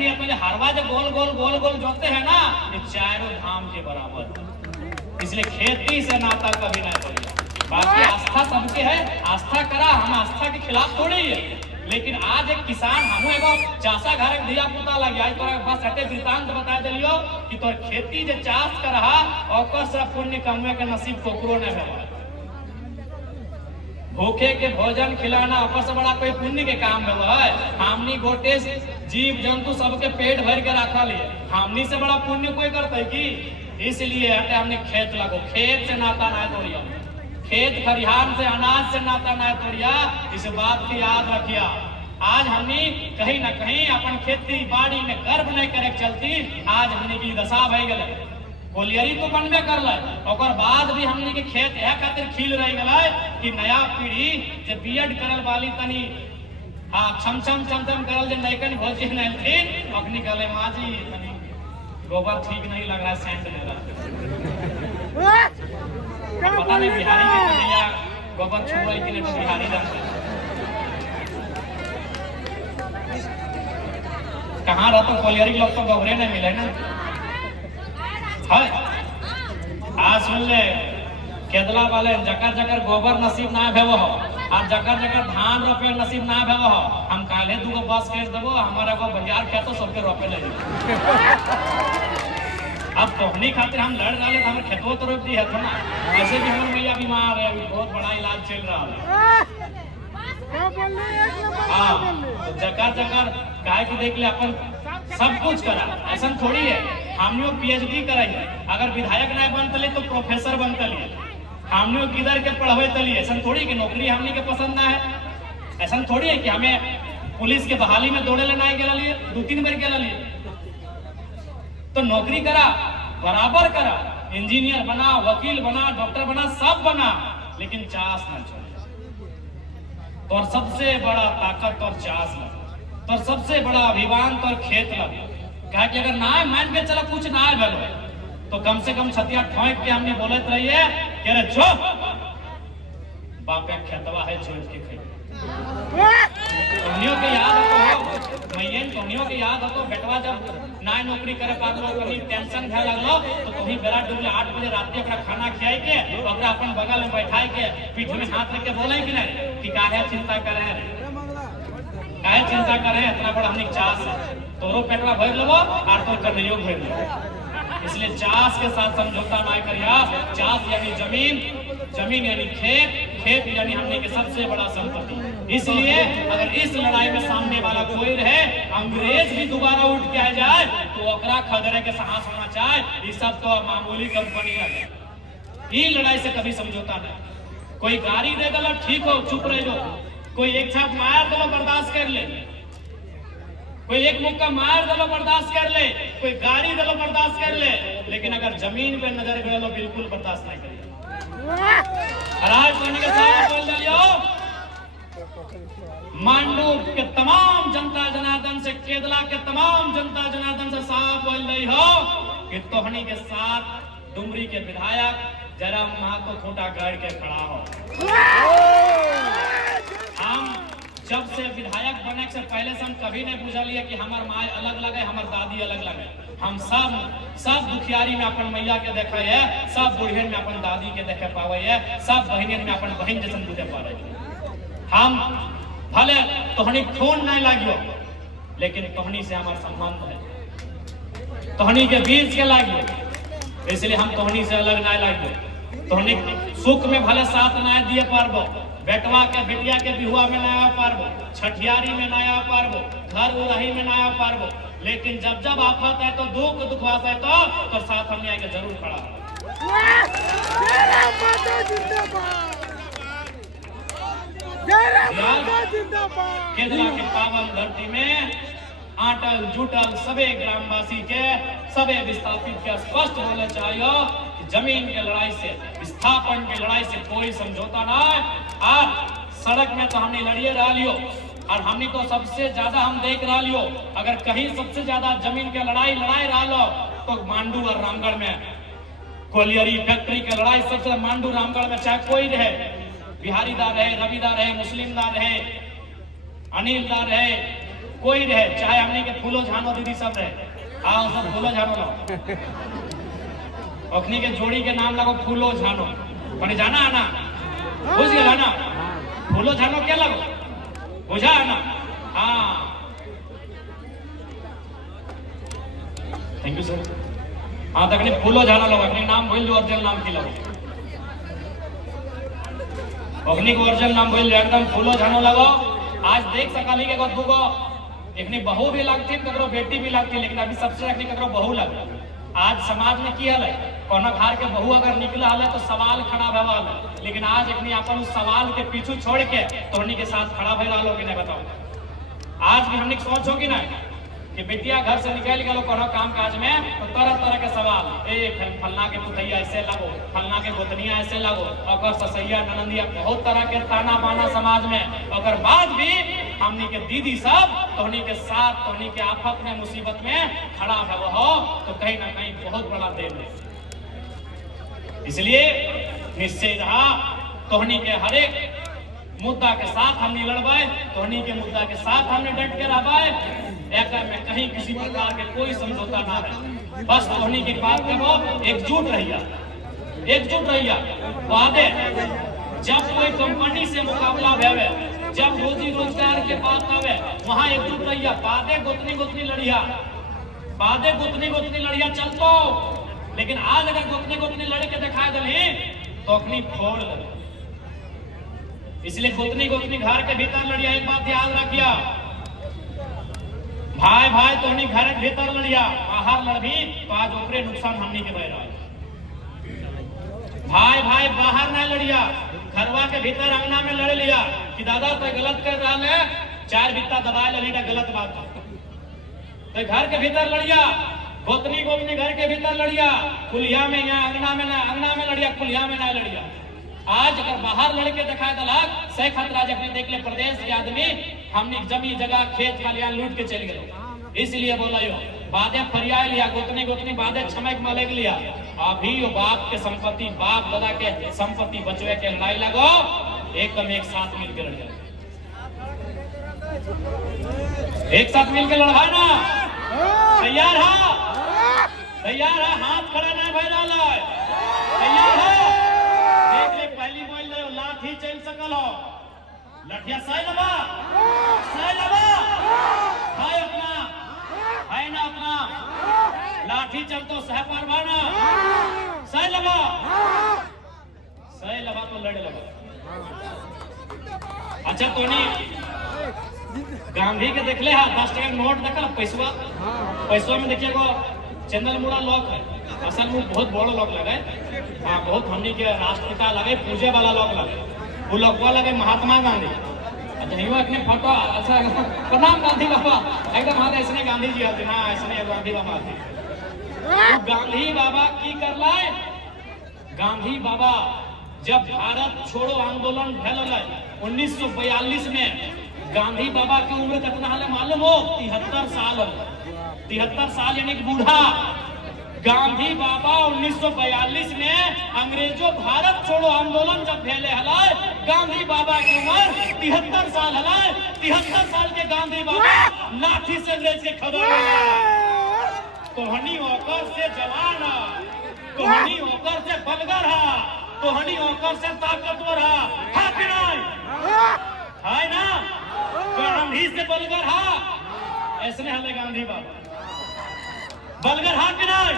नहीं अपने हरवा जो गोल गोल गोल गोल जोते हैं ना, ये चारों धाम के बराबर। इसलिए खेती से नाता कभी नहीं तोड़िए। बाकी आस्था सबके है, आस्था करा, हम आस्था के खिलाफ थोड़ी है। लेकिन आज एक किसान हमू एगो चासा घर के दिया पुता लग आई तोरा बस हटे वृतांत बता दिलियो कि तोर खेती जे चाष कर रहा ओकर से पुण्य कमवे के नसीब कोकरो नहीं भेल। भूखे के भोजन खिलाना ओकर से बड़ा कोई पुण्य के काम है? हमनी गोटे जीव जंतु सबके पेट भर के रखा लिए, हमनी से बड़ा पुण्य कोई करते की? इसलिए हटे हमने खेत लगो, खेत से नाता ना तोड़िया, खेत खरिहान से अनाज से नाता ना तोड़िया। इस बात की याद रखिया। आज हमनी कहीं न कहीं अपन खेती बाड़ी में गर्व नहीं करे चलती, आज हमनी की दशा भई गए। कोलियरी तो बनबे कर ओकर बाद भी हमनी के खेत है खातिर खिल रही गए कि नया पीढ़ी जे बीएड करल वाली तनी छम छम छम छम करल जे नैकन भोजी नहीं थी अखनी कहले माँ जी तनी गोबर ठीक नहीं लग रहा, सेंट ले रहा। पता नहीं बिहारी के कन्हैया गोबर छुआ कि नहीं, बिहारी जानते कहाँ रहते कोलियरी लोग तो गोबरे नहीं मिले ना। आज सुन ले केदला वाले जकर जकर गोबर नसीब ना भेवो हो और जकर जकर धान रोपे नसीब ना भेवो हो, हम काले दूगो बस केस देवो, हमारा को बाजार खेतो सबके रोपे ले। अब तोहनी खातिर हम लड़ रहे हमारे खेतों तो रोप दी है ना। ऐसे भी हमारे भैया बीमार है, अभी बहुत बड़ा इलाज चल रहा है। हाँ, जकर जकर गाय की देख ले अपन सब कुछ करा, ऐसा थोड़ी है। हमने पीएचडी कराई, अगर विधायक नहीं बनते तो प्रोफेसर बनते लिए, हमने किधर के पढ़वे तली, ऐसा थोड़ी कि नौकरी हमने के पसंद ना है। ऐसा थोड़ी है कि हमें पुलिस के बहाली में दौड़े लेना है, 2-3 बार गेला लिए तो नौकरी करा, बराबर करा, इंजीनियर बना, वकील बना, डॉक्टर बना, सब बना, लेकिन चास न छोड़। तो सबसे बड़ा ताकत और चास लग, तो सबसे बड़ा अभिमान तो खेत लग। कहा कि अगर ना मान के चला कुछ ना भेलो तो कम से कम छतिया ठोक के हमने बोलत रहिए कि अरे जो बापे खेतवा है छोड़ के खाई। तोहनियों के याद हो मैयन, तोहनियों के याद हो तो बेटवा जब ना नौकरी करे पागल कहीं टेंशन भे लगलो तो कहीं बेरा डूबले 8 बजे रात के खाना खियाई के ओकरा अपन बगल में बैठाई के पीठ में हाथ रख के बोले कि नहीं कि काहे चिंता करे रे, काहे चिंता करे, इतना बड़ा हमनी चास है, तोरो पेटवा भर लेबो और तोर कन्हैयो भर लेबो। इसलिए चास के साथ समझौता ना करिया। चास यानी जमीन, जमीन यानी खेत, खेत यानी हमने के सबसे बड़ा संपत्ति। इसलिए अगर इस लड़ाई में सामने वाला कोई रहे, अंग्रेज भी दोबारा उठ के आ जाए तो ओकरा खदरे के साहस होना चाहिए। ये सब तो मामूली कंपनी है, ये लड़ाई से कभी समझौता नहीं। कोई गाड़ी दे दला ठीक हो, चुप रह जाओ, कोई एक छाप मार दलो बर्दाश्त कर ले, कोई एक मुक्का मार दलो बर्दाश्त कर ले, कोई गाड़ी दलो बर्दाश्त कर ले, लेकिन अगर जमीन पे नजर गड़लो बिल्कुल बर्दाश्त नहीं करेगा। के साथ बोल दियो मांडू के तमाम जनता जनार्दन से, केदला के तमाम जनता जनार्दन से साफ बोल रही हो कि तोहनी के साथ डुमरी के विधायक जरा महातो छोटा गाड़ के खड़ा हो। हम जब से विधायक बने से पहले से हम कभी नहीं पूछा लिए कि हमार माँ अलग लगे, हमार दादी अलग लगे। हम सब दुखियारी में अपन मैया के देखे है, सब बुढ़ियन में अपन दादी के देखे पावे है, सब बहनियन में अपन बहन जैसन बुझे पावे। हम भले तोहनी खून नहीं लागियो, लेकिन तोहनी से हमार संबंध है, तोहनी के बीच के लागियो, इसलिए हम तोहनी से अलग नहीं लागियो। तोहनी सुख में भले साथ नहीं दिए पारबो, बेटवा के बिटिया के बिहुआ में ना आ पारबो, छठियारी में ना आ पारबो, घर उड़ाही में ना आ पारबो, लेकिन जब जब आफत है तो दुख है तो साथ हमने आके जरूर खड़ा है। केदला के पावन धरती में आटल जुटल सबे ग्रामवासी के, सबे विस्थापित के स्पष्ट होना चाहिए कि जमीन के लड़ाई से, विस्थापन के लड़ाई से कोई समझौता ना है। और सड़क में तो हमने लड़िए रहा लियो, और हमने तो सबसे ज्यादा हम देख रहा लियो, अगर कहीं सबसे ज्यादा जमीन के लड़ाई रहा लो तो मांडू और रामगढ़ में कोलियरी फैक्ट्री के लड़ाई सबसे, मांडू रामगढ़ में चाहे कोई रहे, बिहारी दार रहे, रविदार रहे, मुस्लिम दार रहे, अनिल दार रहे, कोई रहे, चाहे हमने के फूलो झानो दीदी सब रहे, आओ सब फूलो झानो लो, अखनी के जोड़ी के नाम लगो फूलो झानो, पर जाना आना बुझ गया ना, फूलो झानो क्या लगो बुझा है ना। हाँ थैंक यू सर। हाँ तकनी फूलो झानो लोग अपने नाम बोल दो, ओरिजिनल नाम की लगो, अग्नि को ओरिजिनल नाम बोल एकदम फूलो झानो लगो। आज देख सकाली के दुगो एकनी बहू भी लगती, ककरो बेटी भी लगती, लेकिन अभी सबसे अखनी ककरो बहू लग। आज समाज में की हल है, कोनो घर के बहू अगर निकला हल तो सवाल खड़ा भवा है, लेकिन आज एकनी अपन उस सवाल के पीछू छोड़ के तोहनी के साथ खड़ा भय रहा कि नहीं बताओ। आज भी हमने सोच होगी ना कि बेटिया घर से निकल गलो कोनो काम काज में तो तरह तरह के सवाल, ए फलना के पुतैया ऐसे लगो, फलना के गोतनिया ऐसे लगो, और ससैया ननंदिया, बहुत तरह के ताना बाना समाज में। अगर बाद भी हमनी के दीदी सब तोहनी के साथ, तोहनी के आफत में मुसीबत में खड़ा है हो तो कहीं ना कहीं बहुत बड़ा देव है। इसलिए निश्चय रहा तोहनी के हर एक मुद्दा के साथ हमने लड़वाए, तोहनी के मुद्दा के साथ हमने डट के रहवाए, एक में कहीं किसी प्रकार के कोई समझौता ना रहे। बस तोहनी की बात करो, एकजुट रहिया, एकजुट रहिया। वादे जब कोई कंपनी से मुकाबला भेवे, जब रोजी रोजगार के बात आवे, वहां एकजुट रहिया। बादे गोतनी गोतनी लड़िया, बादे गोतनी गोतनी लड़िया चलतो, लेकिन आज अगर गोतनी गोतनी लड़ के दिखा दली तो अपनी फोड़ लगे। इसलिए गोतनी गोतनी घर के भीतर लड़िया। एक बात याद रखिया, भाई भाई तो नहीं घर के भीतर लड़िया, बाहर लड़भी तो आज ऊपरे नुकसान हमनी के बह रहा है। भाई भाई बाहर ना लड़िया, घरवा के भीतर अंगना में लड़ लिया कि दादा तो गलत कर रहा है, चार बित्ता दबाए लड़ी ना गलत बात तो घर के भीतर लड़िया। गोतनी गोतनी घर के भीतर लड़िया, कुलिया में यहाँ अंगना में ना, अंगना में लड़िया, कुलिया में ना लड़िया। आज अगर बाहर लड़के दिखाए दलाक सह खतरा जब देख ले प्रदेश के आदमी हमने जमी जगह खेत खलियान लूट के चल गए। इसलिए बोला यो बादे फरिया लिया, गोतनी गोतनी बादे छमक मलेक लिया। अभी वो बाप के संपत्ति, बाप दादा के संपत्ति बचवे के लड़ाई लगो, एकदम एक साथ मिलकर लड़ जाओ, एक साथ मिलकर लड़वा ना। तैयार है, तैयार है, हाथ खड़े नहीं भाई डाला, तैयार है। देख ले पहली बोल ले लाठी चल सकल हो, लठिया सही लबा, सही लबा, हाय अपना, हाय ना अपना, लाठी चल तो सह परवाना, सही लबा, सही लबा तो लड़ लबा। अच्छा तो नहीं गांधी के देख ले, 10 टका नोट देखा, पैसवा पैसवा में देखिए को चंदल मुड़ा लॉक है, असल में बहुत बड़ो लॉक लगे। हाँ बहुत हमनी के राष्ट्रपिता लगे, पूजे वाला लॉक लगे, वो लॉकवा लगे महात्मा गांधी। अच्छा अपने फोटो, अच्छा प्रणाम गांधी बाबा, एकदम हाँ ऐसे गांधी जी आते, हाँ ऐसे गांधी बाबा आते। तो गांधी बाबा की कर लाए, गांधी बाबा जब भारत छोड़ो आंदोलन फैल 1942 में, गांधी बाबा की उम्र कितना है मालूम हो? 73 साल। 73 साल यानी कि बूढ़ा। गांधी बाबा 1942 में अंग्रेजों भारत छोड़ो आंदोलन जब फैले हलाए, गांधी बाबा की उम्र 73 साल हलाए। 73 साल के गांधी बाबा लाठी से अंग्रेज के खबर तोहनी होकर से जवान, तोहनी होकर से बलगर है, तोहनी होकर से ताकतवर है कि नहीं? है ना? गांधी से बलगर है, ऐसे हले गांधी बाबा बलगर है कि नहीं?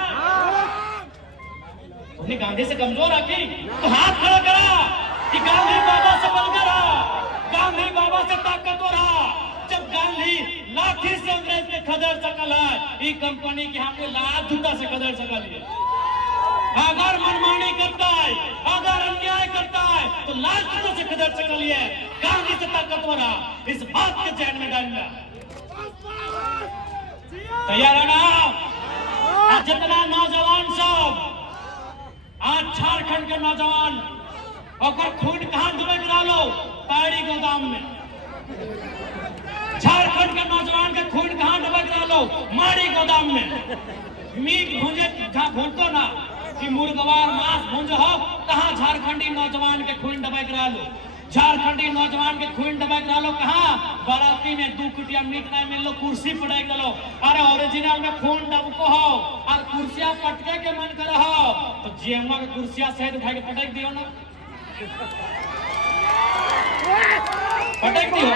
तुमने गांधी से कमजोर आकी तो हाथ खड़ा करा कि गांधी बाबा से बलगर है, गांधी बाबा से ताकतवर है। जब गांधी लाठी से अंग्रेज के खदेड़ सकल है, ये कंपनी की हमने लात जूता से खदेड़ सकल है। अगर मनमानी करता है, अगर अन्याय करता है तो लात जूता से खदेड़ सकल है। गांधी से ताकतवर है, इस बात के चैन में डालना। तैयार है ना? आज जितना नौजवान सब, आज झारखंड के नौजवान और खून कहां डूबे गिरा लो? ताड़ी गोदाम में। झारखंड के नौजवान के खून कहां डूबे गिरा लो? माड़ी गोदाम में। मीट भूंजे भूनतो ना कि मुर्गवार मांस भूंज हो, कहां झारखंडी नौजवान के खून डूबे गिरा लो? झारखंडी नौजवान के खून दबाक डालो कहा बाराती में 2 कुटिया मीट नहीं मिल लो कुर्सी पटक दलो। अरे ओरिजिनल में खून दबको हो और कुर्सियां पटके के मन कर हो तो जेमा के कुर्सियां सहित उठा के पटक दियो ना, पटक दियो।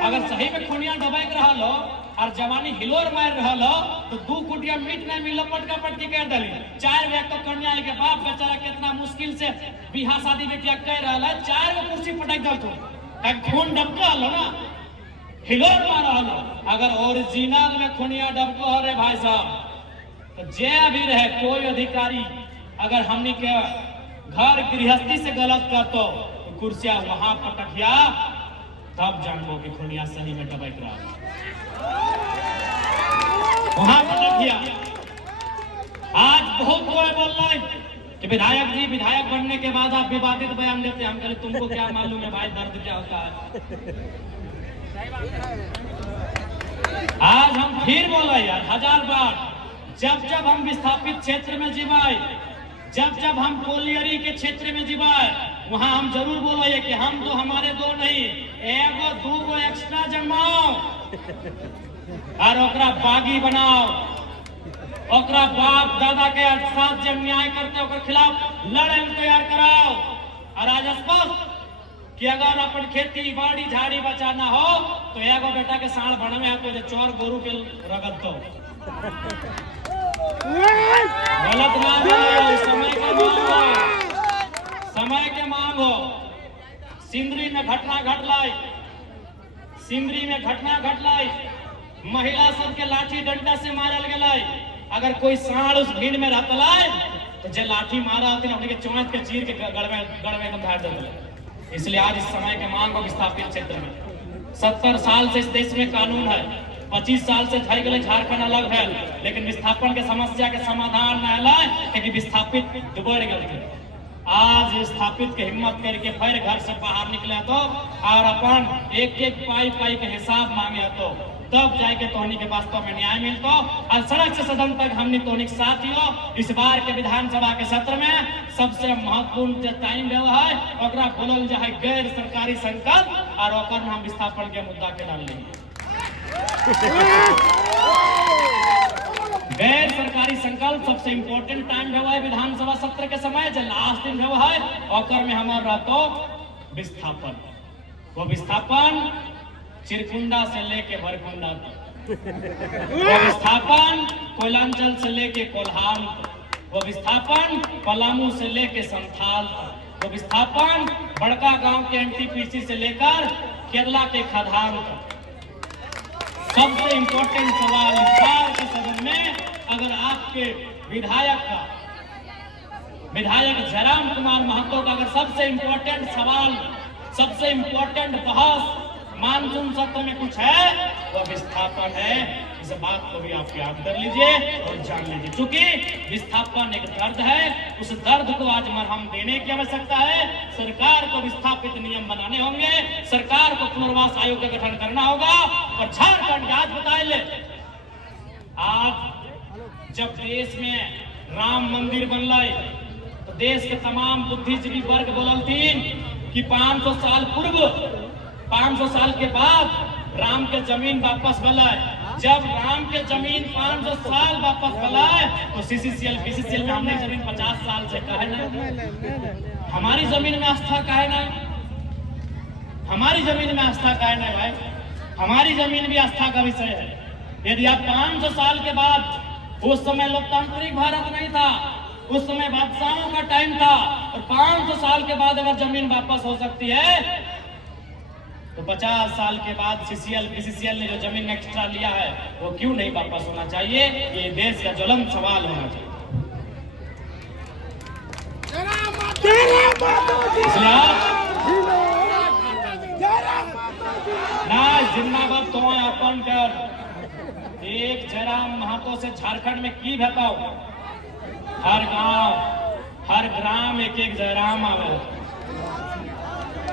अगर सही में खूनिया दबाक रहा लो और जवानी हिलोर मार रहा लो तो 2 कुटिया मीट नहीं मिल लो पटका पटकी कर दली। 4 व्यक्ति तो कन्या के बाप बेचारा कितना मुश्किल से बिहार शादी बेटिया कर रहा है 4 गो कुर्सी पटक दल तो खून डबका लो ना, हिलोर मार रहा लो। अगर ओरिजिनल में खूनिया डबको हो रे भाई साहब तो जे भी रहे कोई अधिकारी अगर हमनी के घर गृहस्थी से गलत करतो तो कुर्सियां वहां पटकिया तब जानबो कि खूनिया सही में दबक रहा वहां पटकिया। आज बहुत कोई बोल रहा है कि विधायक जी विधायक बनने के बाद आप विवादित बयान देते हैं। हम कहे तुमको क्या मालूम है भाई दर्द क्या होता है। आज हम फिर बोले यार 1000 बार जब हम विस्थापित क्षेत्र में जीवाए जब हम कोलियरी के क्षेत्र में जीवाए वहां हम जरूर बोले कि हम तो हमारे 2 नहीं 1 2 एक्स्ट्रा जन्माओ और ओकरा बागी बनाओ, ओकरा बाप दादा के साथ जब न्याय करते ओकर खिलाफ लड़े तैयार कराओ। और आज स्पष्ट कि अगर अपन खेती बाड़ी झाड़ी बचाना हो तो एगो बेटा के साढ़ बनवे है तो चोर गोरू के रगत दो। गलत ना बोलो, समय के मांग हो। सिंदरी में घटना घट लाई महिला सबके लाठी डंडा से मारल गए। अगर कोई साढ़ उस भीड़ में रहता तो जे लाठी मारा होते अपने के चौंच के चीर के गड़वे में धार देते। इसलिए आज इस समय के मांग हो विस्थापित क्षेत्र में 70 साल से इस देश में कानून है, 25 साल से झड़ गए झारखंड अलग है, लेकिन विस्थापन के समस्या के समाधान न है कि विस्थापित दुबड़ गए। आज विस्थापित के हिम्मत करके फिर घर से बाहर निकले तो और अपन एक पाई के हिसाब मांगे तो तब जाके तोहनी के वास्तव में न्याय मिलतो। और सड़क से सदन तक हमने तोहनी के साथ हो। इस बार के विधानसभा के सत्र में सबसे महत्वपूर्ण जो टाइम देवा है ओकरा बोलल जाए गैर सरकारी संकल्प और ओकर हम विस्थापन के मुद्दा के डाल लेंगे। गैर सरकारी संकल्प सबसे इम्पोर्टेंट टाइम है विधानसभा सत्र के समय जो लास्ट दिन है ओकर में हमार रहतो विस्थापन। वो विस्थापन चिरकुंडा से लेके भरकुंडा तक, वो विस्थापन कोयलांचल से लेके कोल्हान तक, वो विस्थापन पलामू से लेके संथाल तक, वो विस्थापन बड़का गांव के एनटीपीसी से लेकर केरला के खदान तक। सबसे इम्पोर्टेंट सवाल के सदन में अगर आपके विधायक जयराम कुमार महतो का अगर सबसे इम्पोर्टेंट सवाल सबसे इम्पोर्टेंट बहस मानसून सत्र में कुछ है वो विस्थापन है। इस बात को भी आप याद कर लीजिए और जान लीजिए। क्योंकि विस्थापन एक दर्द है, उस दर्द को आज मरहम देने की आवश्यकता है। सरकार को विस्थापित नियम बनाने होंगे, सरकार को पुनर्वास आयोग का गठन करना होगा। और झारखंड आज बताए ले आज जब देश में राम मंदिर बनल तो देश के तमाम बुद्धिजीवी वर्ग बोलल थी कि 500 साल पूर्व 500 साल के बाद राम के जमीन वापस मिलाए। जब राम के जमीन 500 साल वापस मिलाए तो बीसीसीएल में हमने जमीन 50 साल से कहे ना हमारी जमीन में आस्था कहे ना, हमारी जमीन में आस्था कहे ना भाई, हमारी जमीन भी आस्था का विषय है। यदि आप 500 साल के बाद, उस समय लोकतांत्रिक भारत नहीं था, उस समय बादशाहों का टाइम था, और 500 साल के बाद अगर जमीन वापस हो सकती है तो 50 साल के बाद बीसीसीएल ने जो जमीन एक्स्ट्रा लिया है वो क्यों नहीं वापस होना चाहिए? ये देश का ज्वलंत सवाल होना चाहिए। जिंदाबाद तो अपन कर एक जयराम महतो से झारखंड में की बताओ, हर गांव हर ग्राम एक जयराम आवे।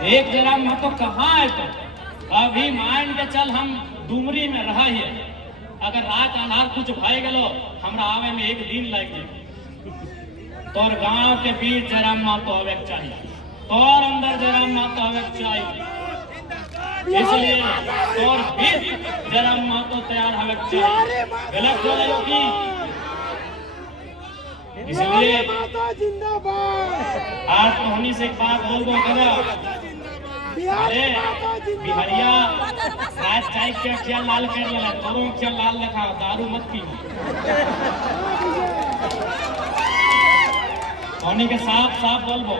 एक जयराम महतो कहाँ है? तो अभी मान के चल हम डुमरी में रहा है, अगर रात अनार कुछ भाई गलो हमरा आवे में एक दिन लग जाए तो गांव के बीच जयराम महतो आवे चाहिए। तोर अंदर जरा महतो हवे चाहिए, इसलिए तोर भी जरा महतो तैयार हवे चाहिए। गलत जो है कि इसलिए आज तो होनी से एक बात बोलबो करा, अरे बिहारिया रात चाय के अखिया लाल कर लेला, तोरो अखिया लाल रखा, दारू मत पी। होनी के साफ साफ बोलबो,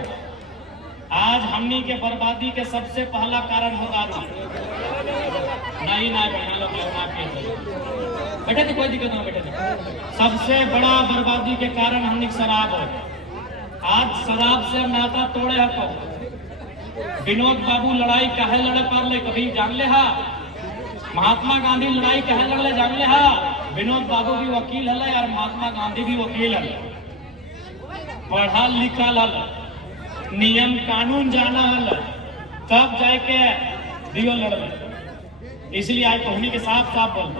आज हमनी के बर्बादी के सबसे पहला कारण हो दारू। नहीं ना बना लोग ना बेटे तो कोई दिक्कत ना बेटे, सबसे बड़ा बर्बादी के कारण हमनी शराब है। आज शराब से नाता तोड़े है तो विनोद बाबू लड़ाई कहे लड़े पर ले कभी जान ले हा, महात्मा गांधी लड़ाई कहे लड़े जान ले हा, विनोद बाबू भी वकील है और महात्मा गांधी भी वकील है, पढ़ा लिखा हल, नियम कानून जाना हल, तब जाके दियो लड़े। इसलिए आज कहनी के साफ साफ बोल,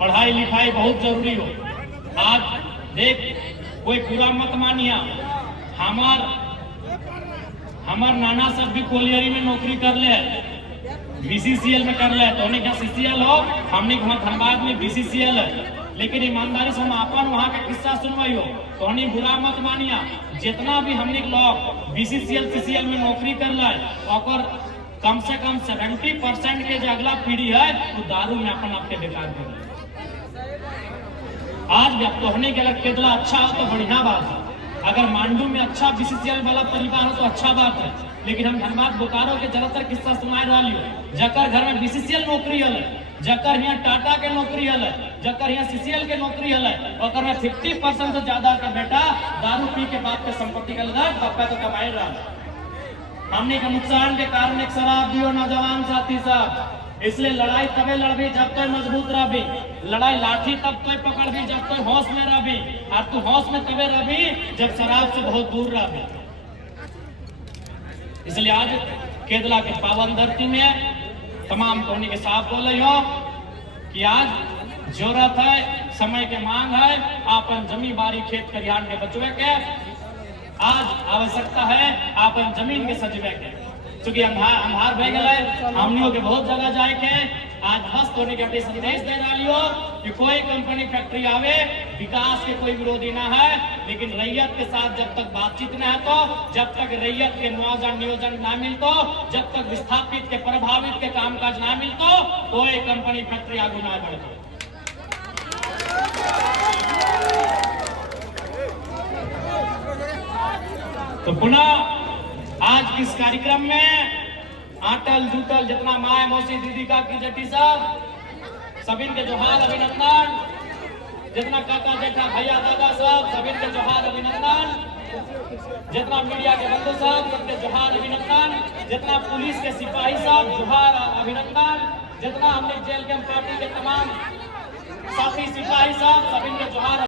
पढ़ाई लिखाई बहुत जरूरी हो। आज देख कोई पूरा मत मानिया, हमार नाना सब भी कोलियरी में नौकरी कर ले, बीसीसीएल में कर ले, तो उन्हें क्या सीसीएल हो, हमने धनबाद में बीसीसीएल है। लेकिन ईमानदारी से हम अपन वहाँ का किस्सा सुनवाई हो, तो हमें बुरा मत मानिया। जितना भी हमने लोग बीसीसीएल सीसीएल में नौकरी कर ले, और कम से कम 70% के जो अगला पीढ़ी है वो दारू में अपन आपके बेकार कर रहे। आज भी अब तो होने के अगर केदला अच्छा हो तो बढ़िया बात है, अगर मांडू में अच्छा बीसीसीएल वाला परिवार हो तो अच्छा बात है। लेकिन हम धनबाद बोकारो के ज्यादातर किस्सा सुनाए रही हो, जकर घर में बीसीसीएल नौकरी हल, जकर यहाँ टाटा के नौकरी हल, जकर यहाँ सीसीएल के नौकरी हल, और में 50% से ज्यादा का बेटा दारू पी के बाप के संपत्ति का लगा पापा तो कमाए रहा। हमने का नुकसान के कारण एक शराब दियो नौजवान साथी साहब। इसलिए लड़ाई तबे लड़बी जब तक मजबूत रहबी, लड़ाई लाठी तब तक पकड़बी जब तक होश में रहबी, और तू होश में तबे रहबी जब शराब से बहुत दूर रहबी। इसलिए आज केदला के पावन धरती में तमाम कोनी के साथ बोल रही हो कि आज जरूरत है, समय के मांग है, अपन जमी बारी खेत खलिहान के बचवे के, आज आवश्यकता है अपन जमीन के सजवे के। क्योंकि अंधार बह गए, हमनियों के बहुत जगह जाए के आज हस्त होने के अपने संदेश दे रही हो कि कोई कंपनी फैक्ट्री आवे, विकास के कोई विरोधी ना है, लेकिन रैयत के साथ जब तक बातचीत न है, तो जब तक रैयत के मुआवजा नियोजन ना मिलतो, जब तक विस्थापित के प्रभावित के कामकाज ना मिलतो, कोई कंपनी फैक्ट्री आगे ना बढ़तो। तो पुनः आज इस कार्यक्रम में आटल जूटल जितना माए मौसी दीदी का की जटी सब सबिन के जोहार अभिनंदन, जितना काका जेठा भैया दादा सब सबिन के जोहार अभिनंदन, जितना मीडिया के बंधु सब सबके जोहार अभिनंदन, जितना पुलिस के सिपाही सब जोहार अभिनंदन, जितना हमने जेल के पार्टी के तमाम साथी सिपाही सब सबिन के जोहार